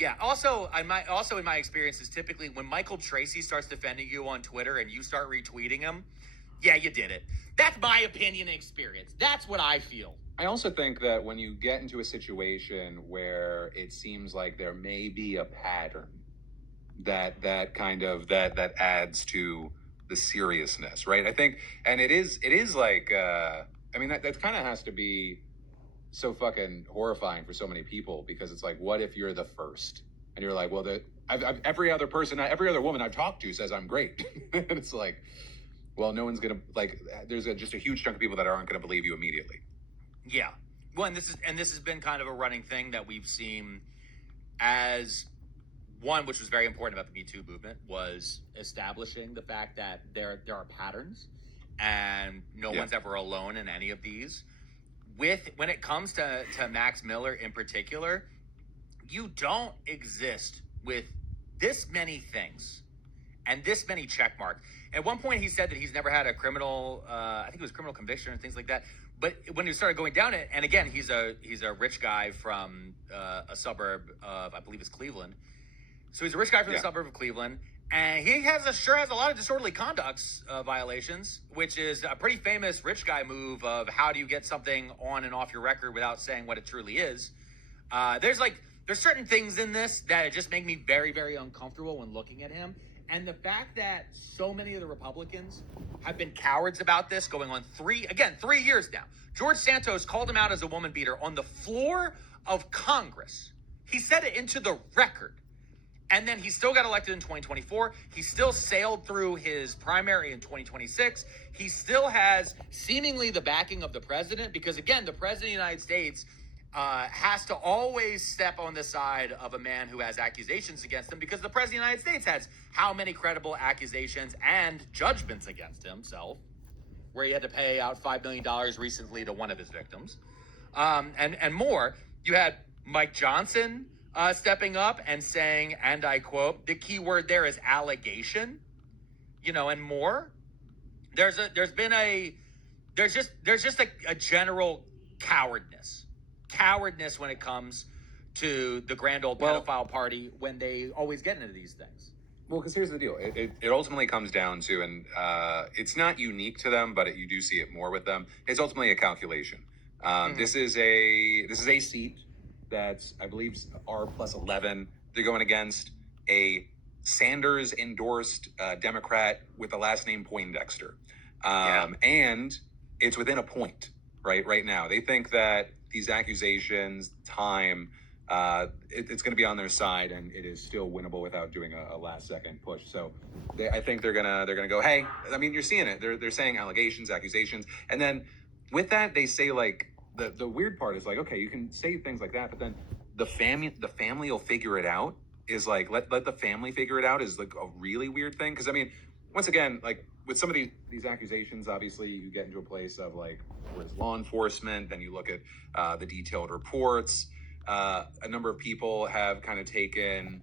Yeah. Also, in my experiences, typically when Michael Tracy starts defending you on Twitter and you start retweeting him, yeah, you did it. That's my opinion and experience. That's what I feel. I also think that when you get into a situation where it seems like there may be a pattern that adds to the seriousness, right? I think, and it is like, I mean, that kind of has to be so fucking horrifying for so many people, because it's like, what if you're the first and you're like, well, every other woman I've talked to says I'm great. And it's like, well, no one's gonna, like, there's just a huge chunk of people that aren't gonna believe you immediately. Yeah. Well, and this has been kind of a running thing that we've seen as one, which was very important about the Me Too movement, was establishing the fact that there are patterns and no one's ever alone in any of these. When it comes to Max Miller in particular, you don't exist with this many things and this many check marks. At one point, he said that he's never had a criminal, I think it was criminal conviction and things like that. But when he started going down it, and again, he's a rich guy from a suburb of, I believe it's Cleveland. So he's a rich guy from the suburb of Cleveland, and he has a lot of disorderly conducts violations, which is a pretty famous rich guy move of how do you get something on and off your record without saying what it truly is. There's certain ththings in this that just make me very, very uncomfortable when looking at him. And the fact that so many of the Republicans have been cowards about this going on 3 years now. George Santos called him out as a woman beater on the floor of Congress. He said it into the record. And then he still got elected in 2024. He still sailed through his primary in 2026. He still has seemingly the backing of the president, because, again, the president of the United States has to always step on the side of a man who has accusations against him, because the president of the United States has how many credible accusations and judgments against himself, where he had to pay out $5 million recently to one of his victims, and more. You had Mike Johnson stepping up and saying, and I quote, the key word there is allegation, and more. There's just a general cowardness when it comes to the grand old pedophile party when they always get into these things. Well, because here's the deal. It ultimately comes down to, and it's not unique to them, but you do see it more with them. It's ultimately a calculation. This is a seat that's, I believe, R plus 11. They're going against a Sanders-endorsed Democrat with the last name Poindexter. And it's within a point, right now. They think that these accusations, time, it's going to be on their side, and it is still winnable without doing a last-second push. So I think they're gonna go, hey, I mean, you're seeing it. They're saying allegations, accusations, and then with that they say, like, the weird part is, like, okay, you can say things like that, but then the family will figure it out. Is like, let the family figure it out is like a really weird thing, because I mean, once again, like with some of these accusations, obviously you get into a place of like, where's law enforcement? Then you look at the detailed reports. A number of people have kind of taken